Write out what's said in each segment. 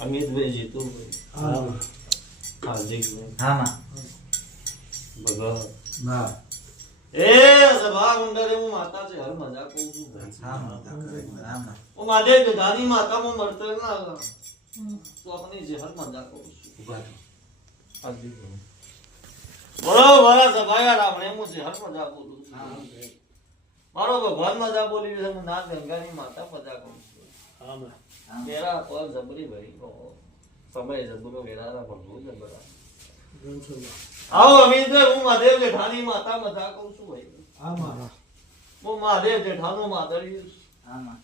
અમિતભાઈ જીતુભાઈ હા હાર્દિકભાઈ હા માં ભગત ના એ સભા મંડળે હું માતા છે હર મજા કહું છું ભાઈ. હા માં હા માં હું મહાદેવ ગધાની માતામાં મળતો ના તો આપણી જે હર મજા કહું છું ઉભા થો. હાર્દિકભાઈ બરોબર સભાયા રાવણે હું જે હર મજા બોલું છું મારો ભગવાન મજા બોલી છે હું ના ગંગાની માતા મજા કહું છું મેરા પર જબરી ભાઈ સમય જબરો વેરાના ભગવું જબરા આવો અમિતભાઈ હું મહાદેવ જેઠાની માતા મજા કહું છું ભાઈ હું મહાદેવ જેઠાનો માદરી હા માં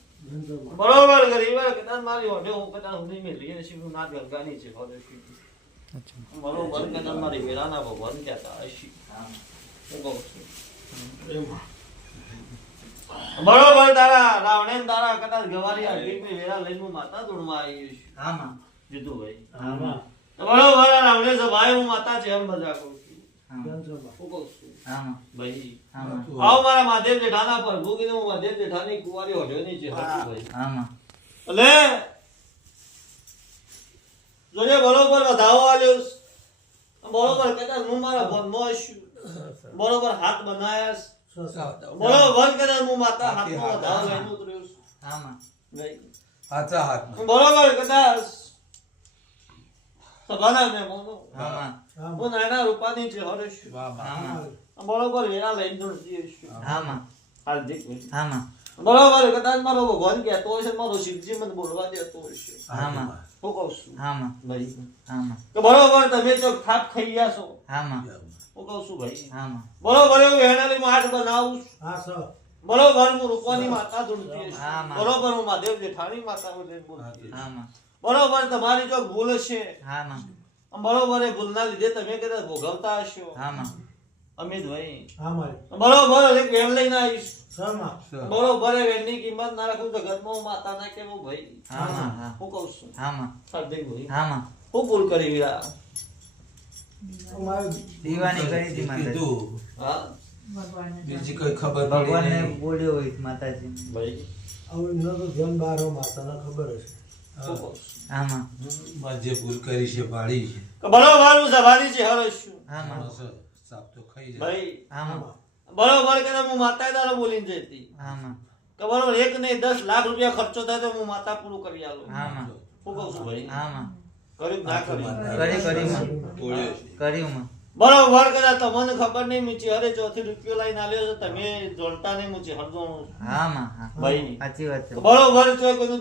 બરોબર ગરીબર કદાચ મારી હોટે હું કદાચ ઊંધી મેલી છે હું ના ગંગાની છે હોટે બરોબર કદાચ મારી વેરાના ભગવાન કહેતા હશે હા માં હું કહું છું બરોબર તારા રાવણે તારા કદાચ ગવારી હાર્દિકની વેરા લઈને હું માતા ધૂળમાં આવી છું હા માં જીતુભાઈ હા માં બરોબર રાવણે ભાઈ હું માતા છે એમ મજા કહું છું હા માં હું કહું છું હા માં ભાઈ હા માં આવો મારા મહાદેવ જેઠાના પર ભૂગી હું મહાદેવ જેઠાની કુંવારી હોટેલની છે ભાઈ હા માં એટલે જોજે બરોબર વધાવો આલ્યો બરોબર કદાચ હું મારા ભનમાં છું બરોબર હાથ બનાયા બરોબર કદાચ હું માતા હાથમાં વધાવો લઈને ઉતર્યો છું હા માં ભાઈ હાથા હાથમાં બરોબર કદાચ સભાના મેં મોનો હા માં હું નાના રૂપાની છે હરેશ વાહ હા માં બરોબર વેરા લઈને દોડતી છું હા માં હાર્દિક હા માં બરોબર કદાચ મારો ભગવાન કહેતો હશે મારો શિવજી મને બોલવા દેતો હશે હા માં હું કહું છું હા માં ભાઈ હા માં કે બરોબર તમે તો થાપ ખાઈ ગયા છો હા માં હું કહું છું ભાઈ હા માં બરોબર એવું હેનાલી માં હાથ બનાવું છું. બરોબર હું રૂપાની માતા ધૂળતી છું. હા, માં. બરોબર હું મહાદેવ જેઠાણી માતા બોલતી છું. હા માં બરોબર તમારી જો ભૂલ છે હા માં બરોબર એ ભૂલના લીધે તમે કદાચ ભોગવતા હશો હા માં અમિતભાઈ બરોબર એક વેણ લઈને આવીશ બરોબર એ વેણની કિંમત ના રાખું તો ઘરમાં હું માતા ના કેવું ભાઈ હા માં હા હું કહું છું હા માં હાર્દિકભાઈ હા માં હું ભૂલ કરી વીરા દીવાની કરી હતી માતાજી કીધું હા બીજી કોઈ ખબર પડી ભગવાનને નહીં. બોલ્યો હોય માતાજી ભાઈ ખબર હશે હું કહું છું હા માં માં જે ભૂલ કરી છે પાડી છે કે બરોબર હું સભાની છે હરેશ છું હા માં માણસો સાપ તો ખાઈ જાય ભાઈ હા માં બરોબર કે હું માતા દાડો બોલીને જતી હા માં કે બરોબર 1 નહીં 10 લાખ રૂપિયા ખર્ચો થાય તો હું માતા પૂરું કરી આલું હા માં હું કહું છું ભાઈ હા માં ગરીબ ના કરી કરી માં તોડ્યો છે. કર્યું માં બરોબર કદાચ તમને ખબર નહીં મીચી હરે ચોથી રૂપિયો લઈને આલ્યો છે તમે જોડતા નહીં મૂચી હરદોણું હા માં હા ભાઈ સાચી વાત છે બરોબર ચોય કોઈનું